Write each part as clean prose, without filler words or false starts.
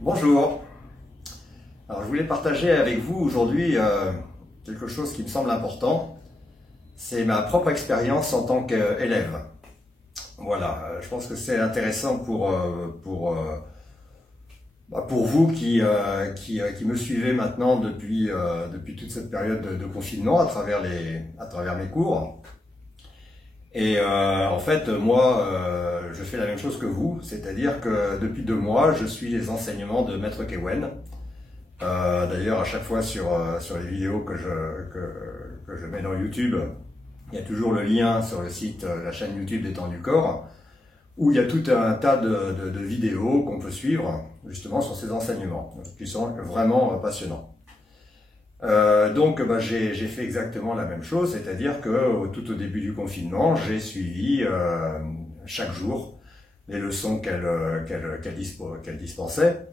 Bonjour. Alors, je voulais partager avec vous aujourd'hui quelque chose qui me semble important. C'est ma propre expérience en tant qu'élève. Voilà, je pense que c'est intéressant pour vous qui me suivez maintenant depuis toute cette période de confinement à travers mes cours. Et en fait, moi, je fais la même chose que vous, c'est-à-dire que depuis 2 mois, je suis les enseignements de Maître Kewen. D'ailleurs, à chaque fois sur les vidéos que je mets dans YouTube, il y a toujours le lien sur le site, la chaîne YouTube d'Étang du Corps, où il y a tout un tas de vidéos qu'on peut suivre justement sur ces enseignements, qui sont vraiment passionnants. Donc j'ai fait exactement la même chose, c'est-à-dire que tout au début du confinement, j'ai suivi chaque jour les leçons qu'elle dispensait,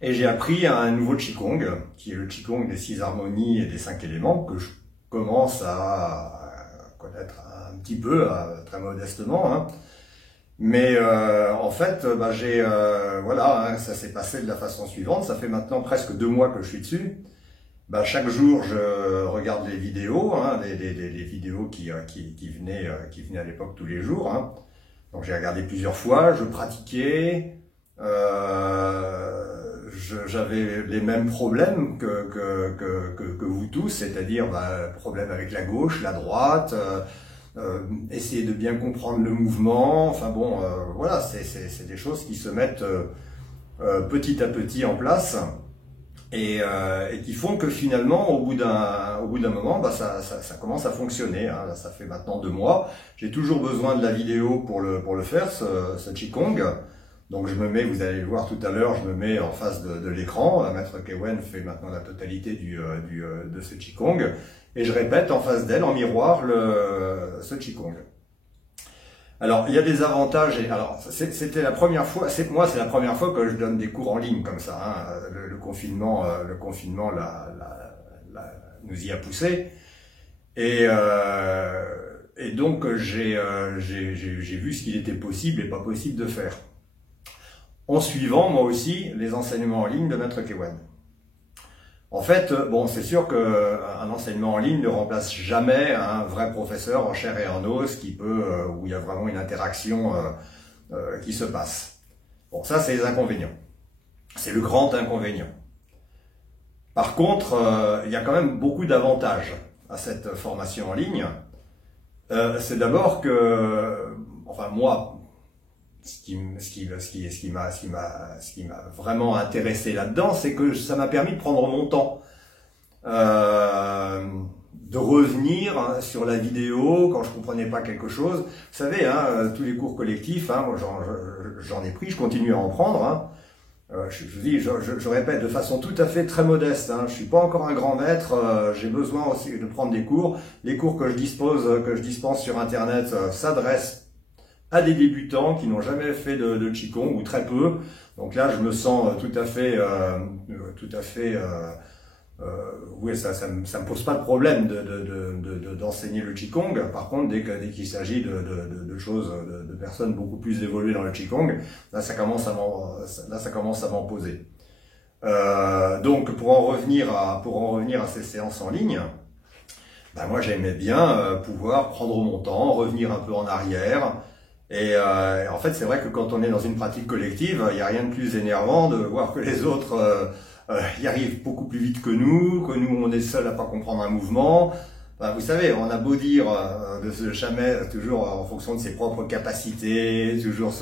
et j'ai appris un nouveau Qigong, qui est le Qigong des 6 harmonies et des 5 éléments, que je commence à connaître un petit peu, très modestement, hein. Mais en fait, voilà, hein, ça s'est passé de la façon suivante. Ça fait maintenant presque 2 mois que je suis dessus. Chaque jour, je regarde les vidéos, hein, les vidéos qui venaient à l'époque tous les jours, hein. Donc j'ai regardé plusieurs fois, je pratiquais, j'avais les mêmes problèmes que vous tous, c'est-à-dire problème avec la gauche, la droite, essayer de bien comprendre le mouvement. Enfin bon, voilà, c'est des choses qui se mettent petit à petit en place. Et qui font que finalement, au bout d'un moment, ça commence à fonctionner, hein. Là, ça fait maintenant 2 mois. J'ai toujours besoin de la vidéo pour le faire, ce Qigong. Donc je me mets, vous allez le voir tout à l'heure, je me mets en face de l'écran. Maître Kewen fait maintenant la totalité de ce Qigong. Et je répète en face d'elle, en miroir, ce Qigong. Alors, il y a des avantages, alors c'était la première fois, c'est la première fois que je donne des cours en ligne comme ça, hein. Le confinement nous y a poussé, et donc j'ai vu ce qu'il était possible et pas possible de faire, en suivant moi aussi les enseignements en ligne de Maître Kewen. En fait, bon, c'est sûr qu'un enseignement en ligne ne remplace jamais un vrai professeur en chair et en os où il y a vraiment une interaction qui se passe. Bon, ça, c'est les inconvénients. C'est le grand inconvénient. Par contre, il y a quand même beaucoup d'avantages à cette formation en ligne. C'est d'abord que, enfin moi, ce qui m'a vraiment intéressé là-dedans, c'est que ça m'a permis de prendre mon temps, de revenir sur la vidéo quand je comprenais pas quelque chose. Vous savez, hein, tous les cours collectifs, hein, moi j'en ai pris, je continue à en prendre, hein. Je répète de façon tout à fait très modeste, hein. Je suis pas encore un grand maître, j'ai besoin aussi de prendre des cours. Les cours que je dispense sur Internet s'adressent à des débutants qui n'ont jamais fait de Qigong, ou très peu. Donc là, je me sens tout à fait, oui, ça me pose pas de problème d'enseigner le Qigong. Par contre, dès qu'il s'agit de choses, de personnes beaucoup plus évoluées dans le Qigong, là, ça commence à m'en poser. Donc, pour en revenir à ces séances en ligne, moi, j'aimais bien pouvoir prendre mon temps, revenir un peu en arrière. Et en fait, c'est vrai que quand on est dans une pratique collective, il n'y a rien de plus énervant de voir que les autres y arrivent beaucoup plus vite que nous on est seul à pas comprendre un mouvement. Vous savez, on a beau dire jamais, toujours en fonction de ses propres capacités, toujours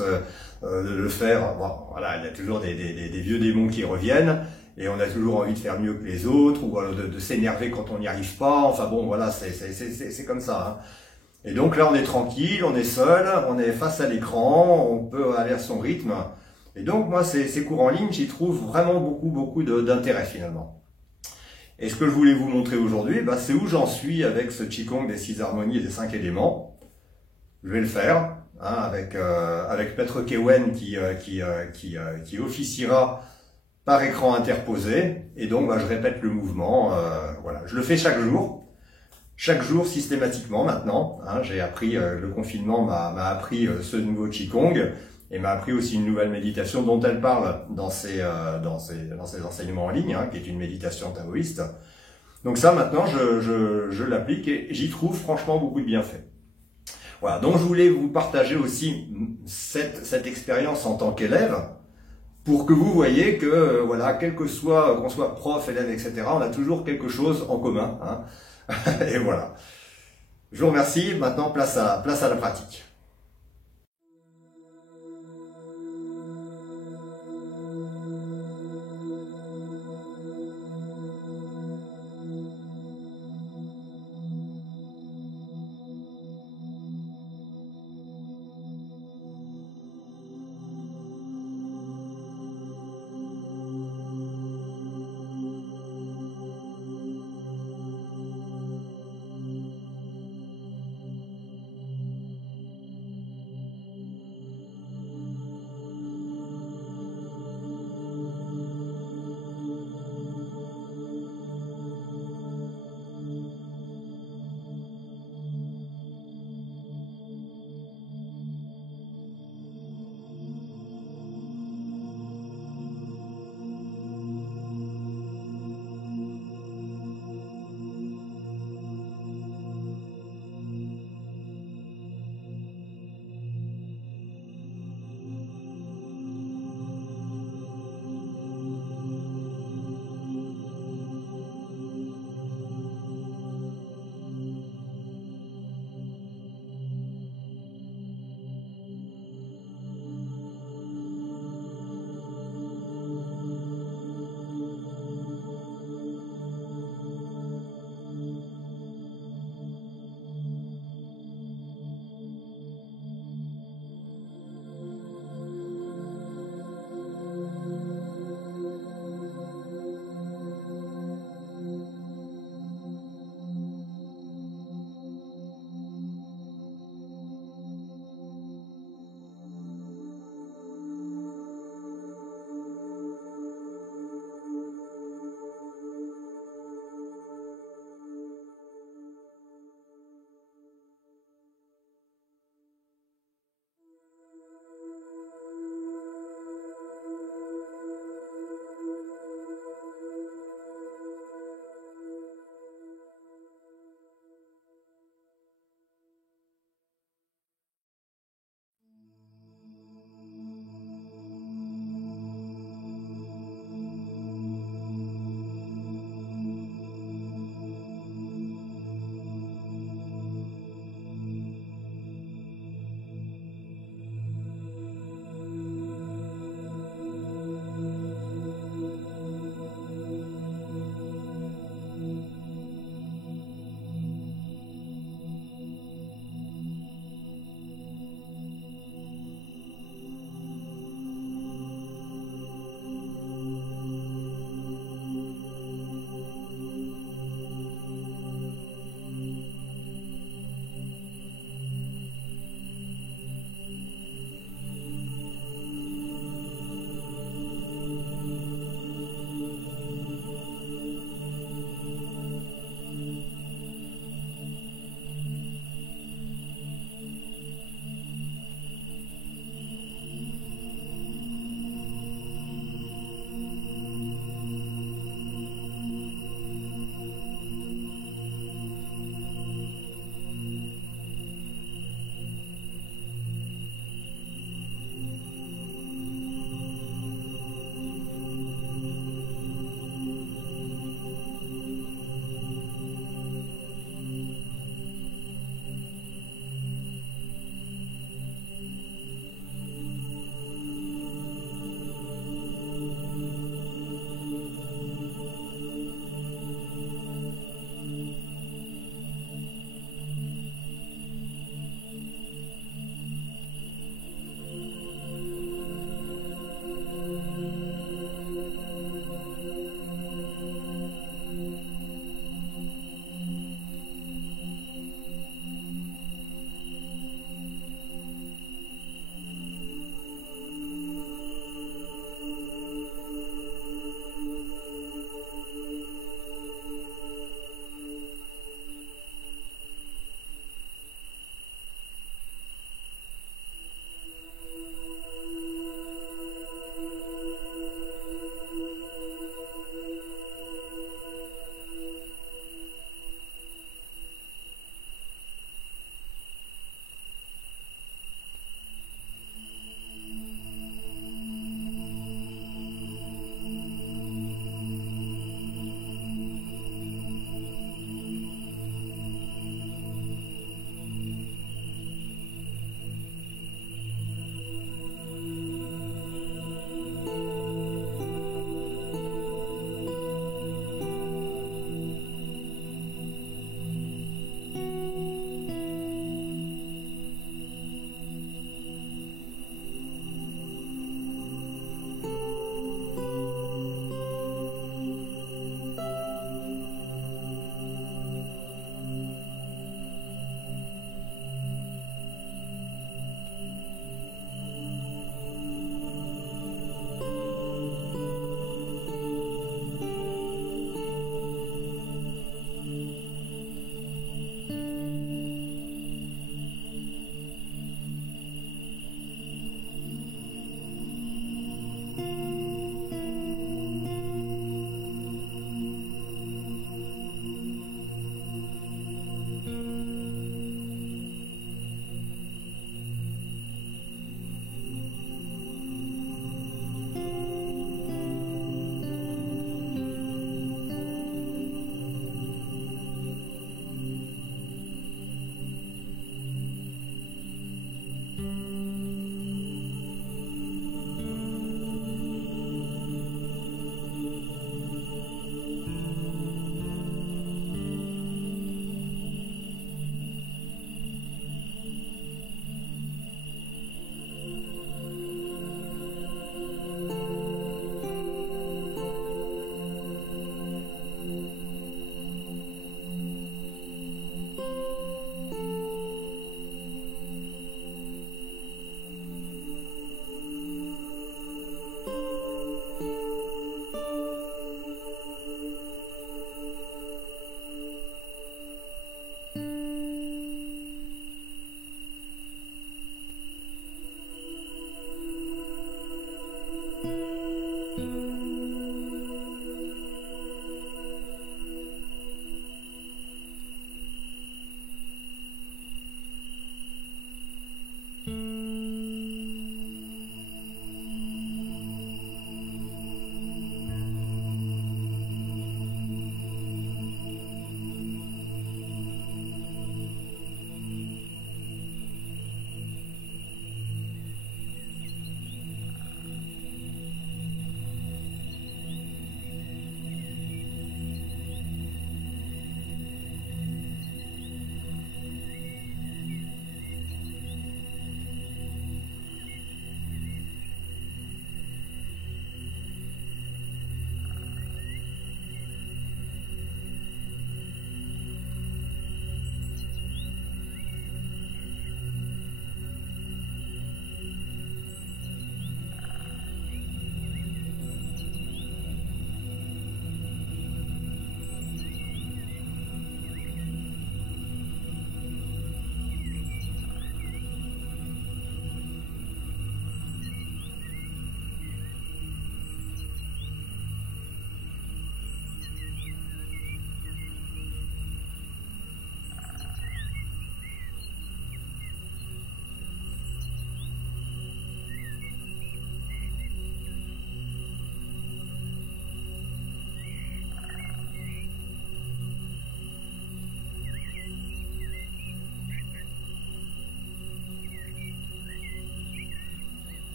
de le faire. Bon, voilà, il y a toujours des vieux démons qui reviennent, et on a toujours envie de faire mieux que les autres, ou de s'énerver quand on n'y arrive pas. Enfin bon, voilà, c'est comme ça, hein. Et donc là, on est tranquille, on est seul, on est face à l'écran, on peut aller à son rythme. Et donc moi, ces cours en ligne, j'y trouve vraiment beaucoup d'intérêt finalement. Et ce que je voulais vous montrer aujourd'hui, c'est où j'en suis avec ce Qigong des 6 harmonies et des 5 éléments. Je vais le faire, hein, avec Maître Kewen qui officiera par écran interposé. Et donc, je répète le mouvement. Voilà, je le fais chaque jour. Chaque jour systématiquement maintenant, hein, j'ai appris, le confinement m'a appris ce nouveau Qigong, et m'a appris aussi une nouvelle méditation dont elle parle dans ses enseignements en ligne, hein, qui est une méditation taoïste. Donc ça, maintenant, je l'applique et j'y trouve franchement beaucoup de bienfaits. Voilà, donc je voulais vous partager aussi cette expérience en tant qu'élève, pour que vous voyez que, voilà, quel que soit, qu'on soit prof, élève, etc., on a toujours quelque chose en commun, hein. Et voilà. Je vous remercie. Maintenant, place à la pratique. Ciao.